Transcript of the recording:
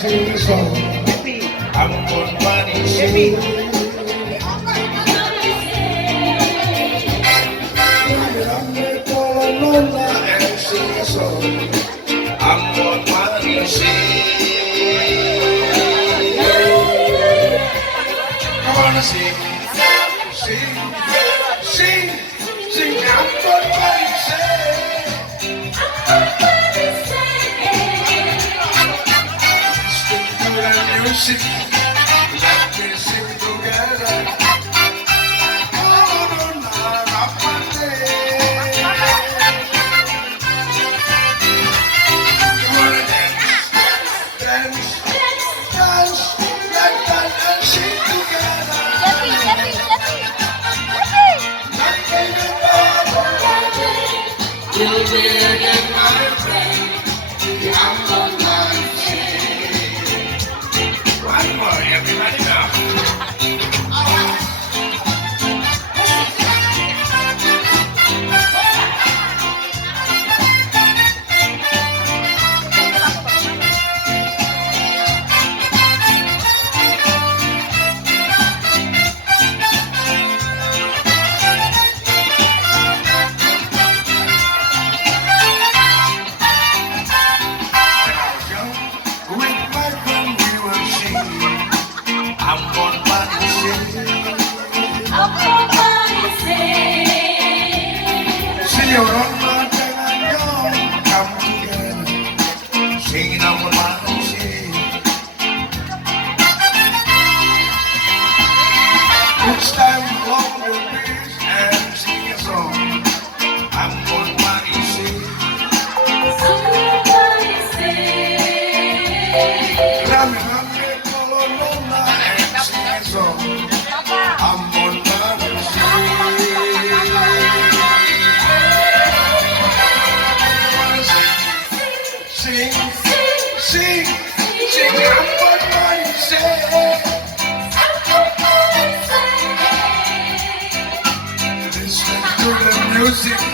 sing a song. Ambon manisnya. Rame-rame kalau nona and sing a song. Ambon manisnya. Come on and sing, sing, sing, sing Ambon manisnya. Music, let me sing together. Oh, no, no, rapate. Come on and dance, dance, dance, let dance and sing together. We'll be again, my friend. I'm on my one more, everybody now. Ambon manisnya. See your own man and young come together, singing Ambon manisnya. It's time to blow the breeze and sing a song. Ambon manisnya. Rame-rame kalau nona and sing a song. Ambon manisnya. Sing, sing, sing Ambon manisnya. Listen to the music.